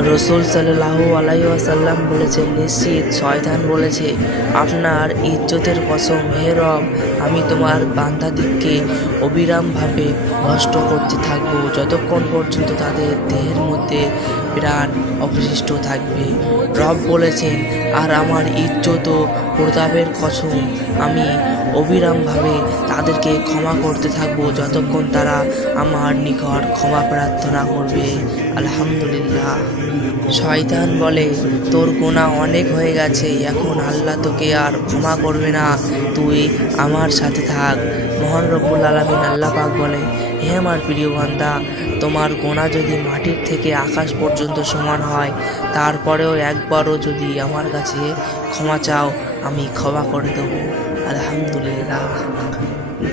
রসুল সাল্লাল্লাহু আলাইহি ওয়াসাল্লাম বলেছেন, নিশ্চিত শয়তান বলেছে, আপনার ইজ্জতের কসম হে রব, আমি তোমার বান্দাদিগকে অবিরামভাবে নষ্ট করতে থাকবো যতক্ষণ পর্যন্ত তাদের দেহের মধ্যে প্রাণ অবশিষ্ট থাকবে। রব বলেছেন, আর আমার ইজ্জত ও প্রতাপের কসম, আমি অবিরামভাবে তাদেরকে ক্ষমা করতে থাকবো যতক্ষণ তারা আমার নিকট ক্ষমা প্রার্থনা করবে। আলহামদুলিল্লাহ। শয়তান বলে, তোর গুনাহ অনেক হয়ে গেছে, এখন আল্লাহ তোকে আর ক্ষমা করবে না, তুই আমার সাথে থাক। মহান রব্বুল আলামিন আল্লাহ পাক বলে, হে আমার প্রিয় বান্দা, তোমার গুনাহ যদি মাটির থেকে আকাশ পর্যন্ত সমান হয়, তারপরেও একবারও যদি আমার কাছে ক্ষমা চাও, আমি ক্ষমা করে দেবো। আলহামদুলিল্লাহ।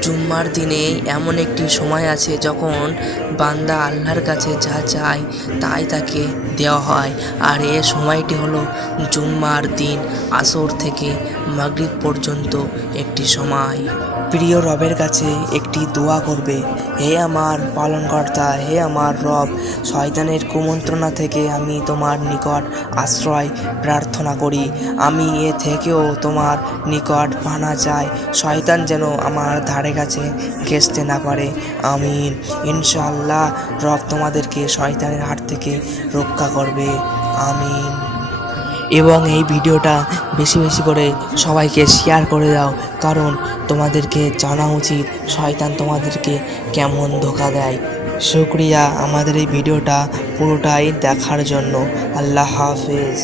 জুম্মার দিনে এমন একটি সময় আছে যখন বান্দা আল্লাহর কাছে যা চায় তাই তাকে দেওয়া হয়, আর এ সময়টি হলো জুম্মার দিন আসর থেকে মাগরিব পর্যন্ত একটি সময়। প্রিয় রবের কাছে একটি দোয়া করবে, হে আমার পালনকর্তা, হে আমার রব, শয়তানের কুমন্ত্রণা থেকে আমি তোমার নিকট আশ্রয় প্রার্থনা করি। আমি এ থেকেও তোমার নিকট পানা চাই, শয়তান যেন আমার ধারে কাছে ঘেঁষতে না পারে। আমিন। ইনশাআল্লাহ রব তোমাদেরকে শয়তানের হাত থেকে রক্ষা করবে। আমিন। এবং এই ভিডিওটা বেশি বেশি করে সবাইকে শেয়ার করে দাও, কারণ তোমাদেরকে জানা উচিত শয়তান তোমাদেরকে কেমন ধোঁকা দেয়। শুকরিয়া আমাদের এই ভিডিওটা পুরোটাই দেখার জন্য। আল্লাহ হাফেজ।